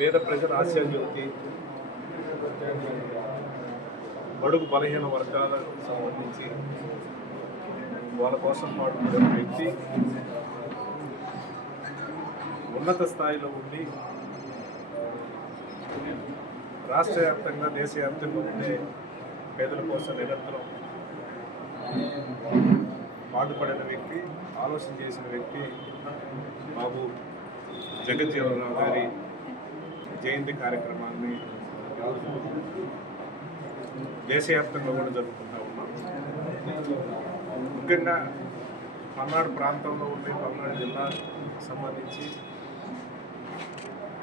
పేద ప్రజల ఆశాజ్యోతి బడుగు బలహీన వర్గాలకు సంబంధించి వాళ్ళ కోసం పాటుపడే వ్యక్తి ఉన్నత స్థాయిలో ఉండి రాష్ట్ర వ్యాప్తంగా దేశవ్యాప్తంగా ఉండే పేదల కోసం నిరంతరం పాటుపడిన వ్యక్తి ఆలోచన చేసిన వ్యక్తి బాబు జగజ్జీవనరావు గారి జయంతి కార్యక్రమాన్ని దేశవ్యాప్తంగా కూడా జరుపుకుంటా ఉన్నాం. ముఖ్యంగా పల్నాడు ప్రాంతంలో ఉండే పల్నాడు జిల్లా సంబంధించి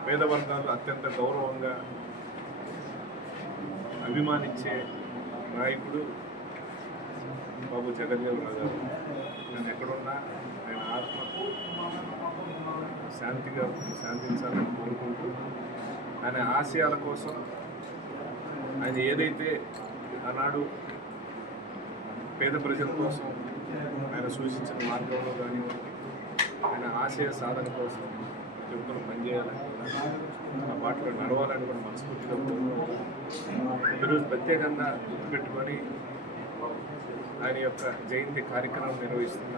పేద వర్గాలు అత్యంత గౌరవంగా అభిమానించే నాయకుడు బాబు జగన్మోహన్ గారు. నేను ఎక్కడున్నా ఆయన ఆత్మకు శాంతిగా శాంతించాలని కోరుకుంటూ ఆయన ఆశయాల కోసం ఆయన ఏదైతే ఆనాడు పేద ప్రజల కోసం ఆయన సూచించిన మార్గంలో కానివ్వండి ఆయన ఆశయ సాధన కోసం ప్రతి ఒక్కరు పనిచేయాలని ఆ బాటలో నడవాలని కూడా మనస్ఫూర్తిగా కోరుకుంటూ ఈరోజు ప్రత్యేకంగా గుర్తుపెట్టుకొని ఆయన యొక్క జయంతి కార్యక్రమం నిర్వహిస్తున్న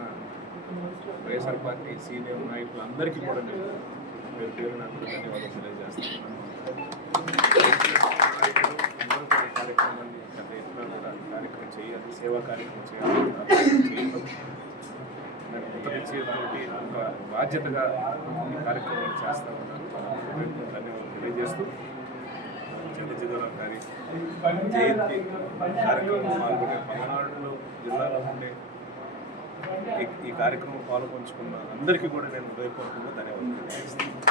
వైఎస్ఆర్ పార్టీ సీనియర్ నాయకులు అందరికీ కూడా నేను పేరు పేరున ధన్యవాదాలు తెలియజేస్తున్నాను కూడా కార్యక్రమాన్ని పెద్ద ఎత్తున కార్యక్రమం చేయాలి సేవా కార్యక్రమం చేయాలి చేయడం ఒక బాధ్యతగా ఈ కార్యక్రమాలు చేస్తా ఉన్నాను ధన్యవాదాలు. తెలియజేస్తూ చంద్రచంద్రరావు గారి జయంతి కార్యక్రమం పాల్గొనే ఈ- కార్యక్రమం పాల్గొంచుకున్న అందరికీ కూడా నేను హృదయపూర్వకంగా ధన్యవాదాలు.